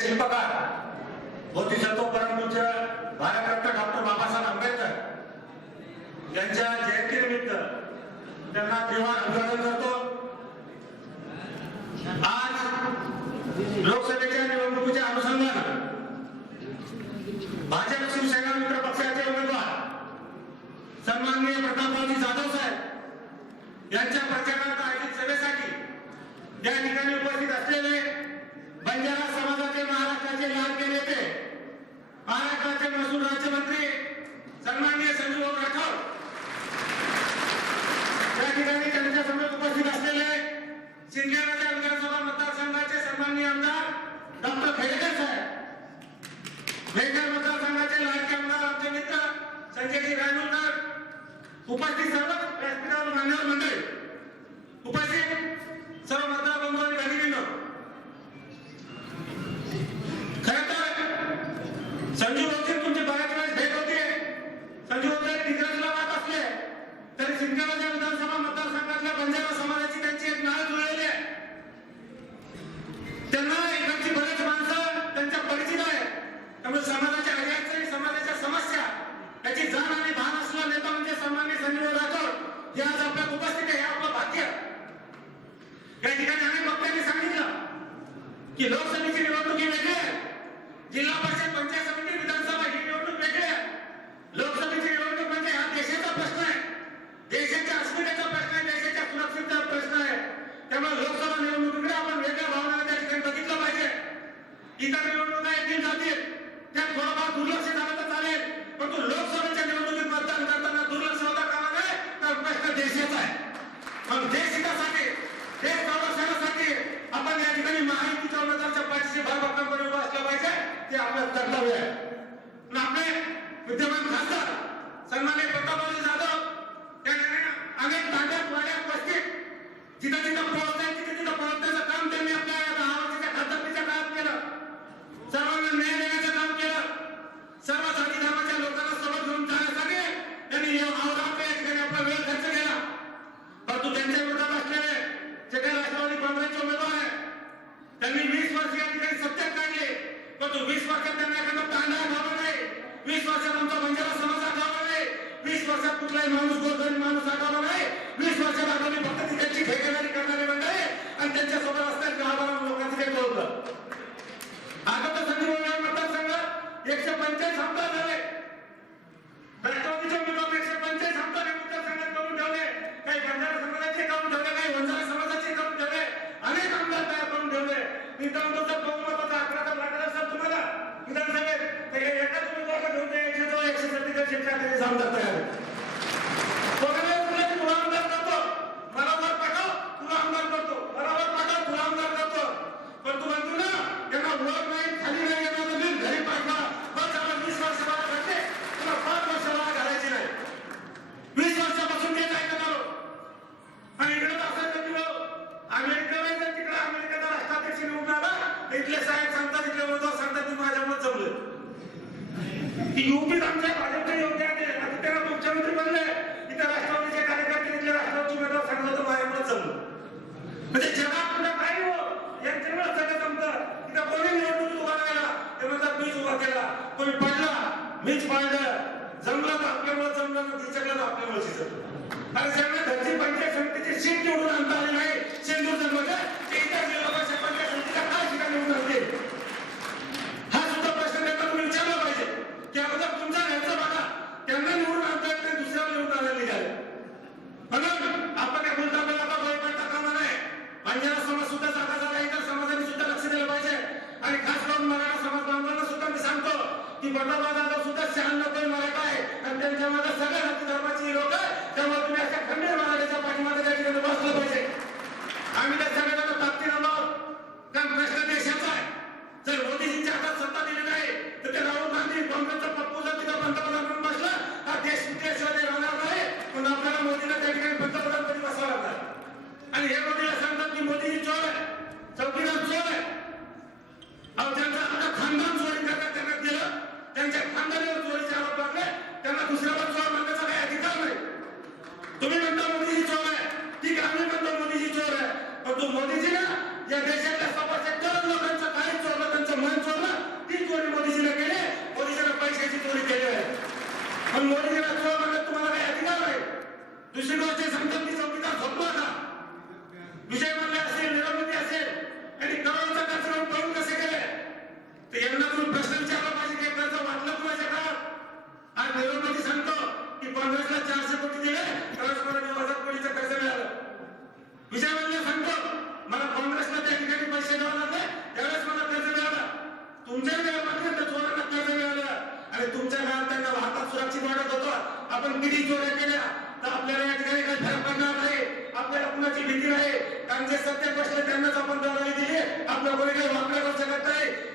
शिल्पकार. तो दिसतो भारतरत्न डॉक्टर बाबासाहेब आंबेडकर यांच्या जयंतीनिमित्त त्यांना जेव्हा अभिवादन करतो. आज लोकसभेच्या निवडणुकीच्या अनुषंगानं भाजप शिवसेना मित्र पक्षाचे उमेदवार सन्माननीय प्रतापरावजी जाधव साहेब यांच्या ठिकाणी त्यांच्यासमोर उपस्थित असलेले विधानसभा मतदारसंघाचे सन्माननीय आमदार डॉक्टर खैरेकर साहेब. खैरेकर मतदारसंघाचे लाडके आमदार आमचे मित्र संजयजी रायनुलकर उपस्थित सर्व व्यासपीठावर मान्यवर मंडळी. उपस्थित सर्व मतदार त्यामुळे समाजाच्या अडचणी समाजाच्या समस्या त्याची जाण आणि भान असलेला नेता म्हणजे सन्मान्य संजय राठोड. हे आज आपल्यात उपस्थित आहे आपलं भाग्य. या ठिकाणी अनेक वक्त्यांनी सांगितलं की लोकसभा महायुतीच्या उमेदवाराच्या पाठीशी भरभक्कमपणे उभा असला पाहिजे ते आपलं कर्तव्य आहे आपले विद्यमान खासदार सन्मान्य प्रतापराव जाधव या अनेक तांड्यात वाड्यात बसतील. जिथं तिथं पोहोचायचं वीस वर्षात आमचा बंजारा समाज आढळला नाही वीस वर्षात कुठलाही माणूस गोरगरीब माणूस आढळला नाही. वीस वर्षात आगामी फक्त त्यांची ठेकेदारी करणारे मंडळी आणि त्यांच्यासोबत असतात दहा बारा लोकांचं काही होतं आता तर संजय एकशे पंचाळीस आमदार झाले. राष्ट्रवादीच्या उमेदवार एकशे पंचाळीस आमदार या मतदारसंघात करून ठेवले. काही बंजारा समाजाचे करून ठेवले काही वंजारा समाजाचे करून ठेवले. अनेक आमदार तयार करून ठेवले. मी कोणी पडला? मीच पाडलं. जमलं तर आपल्यामुळे जमलं ना तिच्याकडे तर आपल्यामुळे शिजलं अरे सगळ्या धरती पंचायत समितीची शीट निवडून आणता आली नाही. सिंधुदुर्गमध्ये पण मोदीला रचवा म्हणत तुम्हाला काही अधिकार नाही दुसरी गोष्ट सांगतात की संविधान खोटू आता विजय जे सत्य बसले त्यांनाच आपण दरारी दिली. आपल्या कोणी काही वापरा करू शकत नाही